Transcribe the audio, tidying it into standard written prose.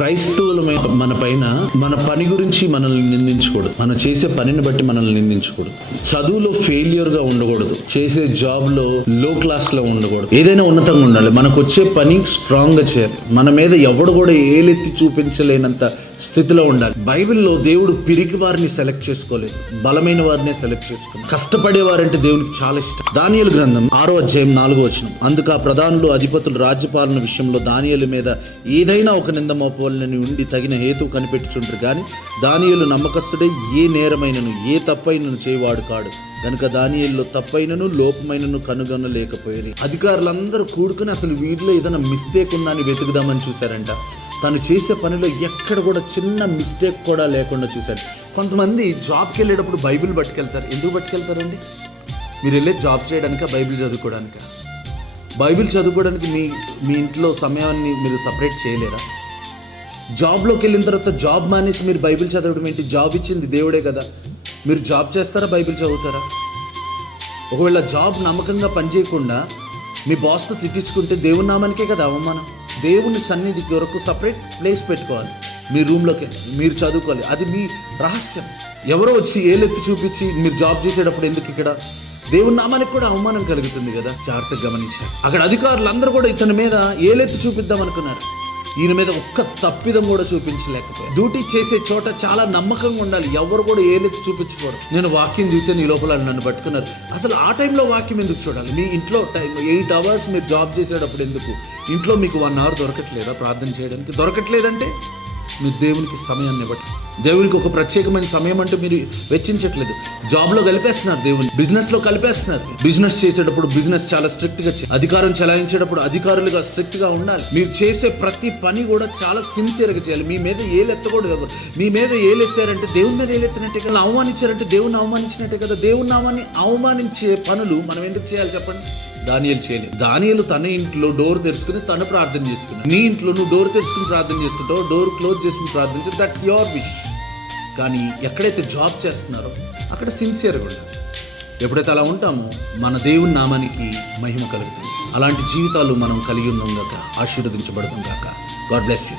క్రైస్తవులు మన పైన మన పని గురించి మనల్ని నిందించకూడదు, మనం చేసే పనిని బట్టి మనల్ని నిందించకూడదు. చదువులో ఫెయిల్యూర్ గా ఉండకూడదు, చేసే జాబ్ లో లో క్లాస్ లో ఉండకూడదు. ఏదైనా ఉన్నతంగా ఉండాలి. మనకు వచ్చే పని స్ట్రాంగ్ గా చేయాలి. మన మీద ఎవడు కూడా ఏలెత్తి చూపించలేనంత స్థితిలో ఉండాలి. బైబిల్లో దేవుడు పిరికి వారిని సెలెక్ట్ చేసుకోలేదు, బలమైన వారినే సెలెక్ట్ చేసుకున్నాడు. కష్టపడే వారంటే దేవునికి చాలా ఇష్టం. దానియేలు గ్రంథం 6వ అధ్యాయం 4వ వచనం. అందుకు ఆ ప్రధానులు అధిపతులు రాజ్యపాలన విషయంలో దానియేలు మీద ఏదైనా ఒక నింద మోపవలనని ఉండి తగిన హేతువు కనిపెట్టుచుంటారు కానీ దానియేలు నమ్మకస్తుడే, ఏ నేరమైనను ఏ తప్పైనను చేయవాడు కాడు కనుక దానియేలులో తప్పైనను లోపమైనను కనుగొనలేకపోయారు. అధికారులందరూ కూడుకుని అసలు వీటిలో ఏదైనా మిస్టేక్ ఉందా అని వెతుకుదామని చూశారంట. తను చేసే పనిలో ఎక్కడ కూడా చిన్న మిస్టేక్ కూడా లేకుండా చూశారు. కొంతమంది జాబ్కి వెళ్ళేటప్పుడు బైబిల్ పట్టుకెళ్తారు. ఎందుకు పట్టుకెళ్తారండి? మీరు వెళ్ళే జాబ్ చేయడానిక, బైబిల్ చదువుకోవడానిక? బైబిల్ చదువుకోవడానికి మీ ఇంట్లో సమయాన్ని మీరు సపరేట్ చేయలేరా? జాబ్లోకి వెళ్ళిన తర్వాత జాబ్ మానేసి మీరు బైబిల్ చదవడం ఏంటి? జాబ్ ఇచ్చింది దేవుడే కదా. మీరు జాబ్ చేస్తారా, బైబిల్ చదువుతారా? ఒకవేళ జాబ్ నమ్మకంగా పనిచేయకుండా మీ బాస్తో తిట్టించుకుంటే దేవుని నామానికే కదా అవమానం. దేవుని సన్నిధి కొరకు సపరేట్ ప్లేస్ పెట్టుకోవాలి. మీ రూమ్లోకి మీరు చదువుకోవాలి. అది మీ రహస్యం. ఎవరో వచ్చి ఏలెత్తి చూపించి మీరు జాబ్ చేసేటప్పుడు ఎందుకు ఇక్కడ దేవుని నామానికి కూడా అవమానం కలుగుతుంది కదా. జాగ్రత్తగా గమనించారు. అక్కడ అధికారులందరూ కూడా ఇతని మీద ఏలెత్తి చూపిద్దాం అనుకున్నారు. ఈయన మీద ఒక్క తప్పిదం కూడా చూపించలేకపోయారు. డ్యూటీ చేసే చోట చాలా నమ్మకంగా ఉండాలి. ఎవరు కూడా ఏలెత్తి చూపించుకోరు. నేను వాక్యం చూసే నీ లోపల నన్ను పట్టుకున్నారు. అసలు ఆ టైంలో వాక్యం ఎందుకు చూడాలి? మీ ఇంట్లో 8 hours మీరు జాబ్ చేసేటప్పుడు ఎందుకు? ఇంట్లో మీకు 1 hour దొరకట్లేదా ప్రార్థన చేయడానికి? దొరకట్లేదంటే మీరు దేవునికి సమయాన్ని ఇవ్వండి. దేవునికి ఒక ప్రత్యేకమైన సమయం అంటే మీరు వెచ్చించట్లేదు. జాబ్లో కలిపేస్తున్నారు, దేవుని బిజినెస్లో కలిపేస్తున్నారు. బిజినెస్ చేసేటప్పుడు బిజినెస్ చాలా స్ట్రిక్ట్గా చేయాలి. అధికారం చెలాయించేటప్పుడు అధికారులుగా స్ట్రిక్ట్గా ఉండాలి. మీరు చేసే ప్రతి పని కూడా చాలా సిన్సియర్గా చేయాలి. మీ మీద ఏలెత్తకూడదు ఎవరు. మీ మీద ఏలెత్తారంటే దేవుని మీద ఏలెత్తినట్టే కదా. అవమానించారంటే దేవుని అవమానించినట్టే కదా. దేవుని నామాన్ని అవమానించే పనులు మనం ఎందుకు చేయాలి చెప్పండి? దానియేలు చేయలేదు. దానియేలు తన ఇంట్లో డోర్ తెరుచుకుని తను ప్రార్థన చేసుకున్నాడు. నీ ఇంట్లో నువ్వు డోర్ తెరుచుకుని ప్రార్థన చేసుకుంటావు, డోర్ క్లోజ్ చేసుకుని ప్రార్థన చేస్తావు, దట్స్ యువర్ విష్. కానీ ఎక్కడైతే జాబ్ చేస్తున్నారో అక్కడ సిన్సియర్గా ఉండాలి. ఎప్పుడైతే అలా ఉంటామో మన దేవుని నామానికి మహిమ కలుగుతుంది. అలాంటి జీవితాలు మనం కలిగి ఉన్నాం గాక, ఆశీర్వదించబడతాం గాక. God bless you.